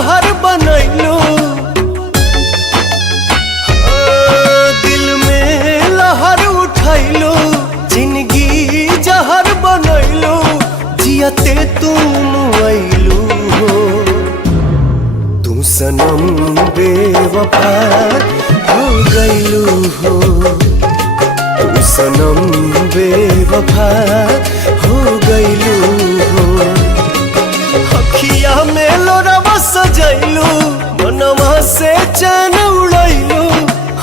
जहर बनैलू, दिल में लहर उठैलू, जिंदगी जहर बनैलू, जियते तुम अइलू हो। तू सनम बेवफा हो गइलू हो, तू सनम बेवफा हो गइलू हो। अखिया में लोरवा सजैलू, मनवा से चैन उड़ैलू,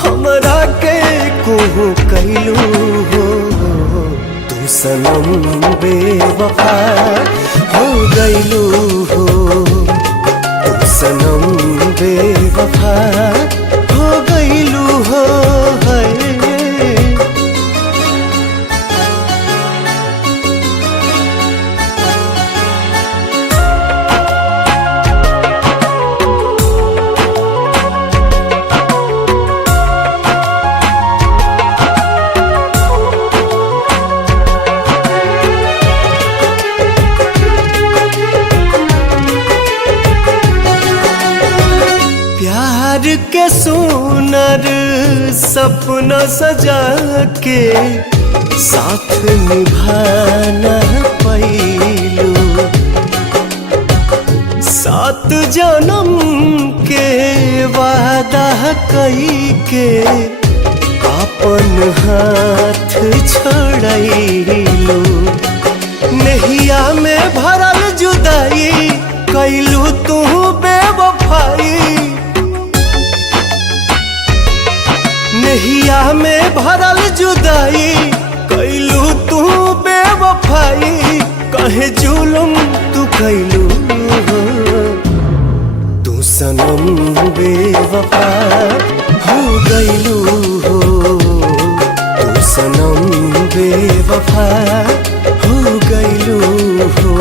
हमरा के कोहू कैलू हो। तू सनम बेवफा हो गइलू हो, तू सनम बेवफा हो गइलू हो। प्यार के सुनर सपना सजा के साथ निभाना पैलू, 7 जन्म के वादा कई के अपन हाथ छोड़ैलू। नहिया में भरल जुदाई कैलू तू बेवफाई, नहिया में भरल जुदाई कैलू तू बेवफाई। कहे जुलुम तू कैलू हो, तू सनम बेवफा हो गइलू हो, तू सनम बेवफा हो गइलू हो।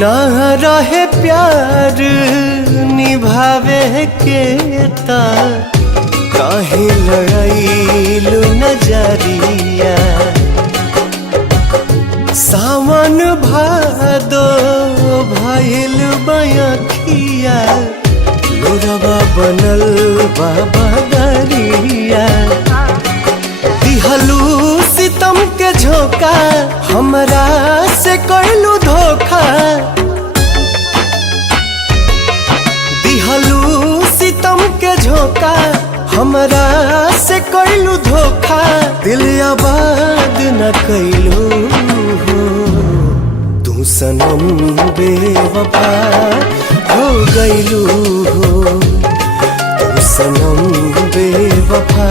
ना रहे प्यार निभावे के ता काहे लड़ाइलू नजरिया। सावन भादो भइल बयखिया, लोरवा बनल बाबा गरिया। दिहलू सितम के झोंका, हमरा से कैलू धोखा। दिहलू सितम के झोंका, हमरा से कैलू धोखा। दिल आबाद न कैलू हो, तू सनम बेवफा हो गइलू हो, तू सनम बेवफा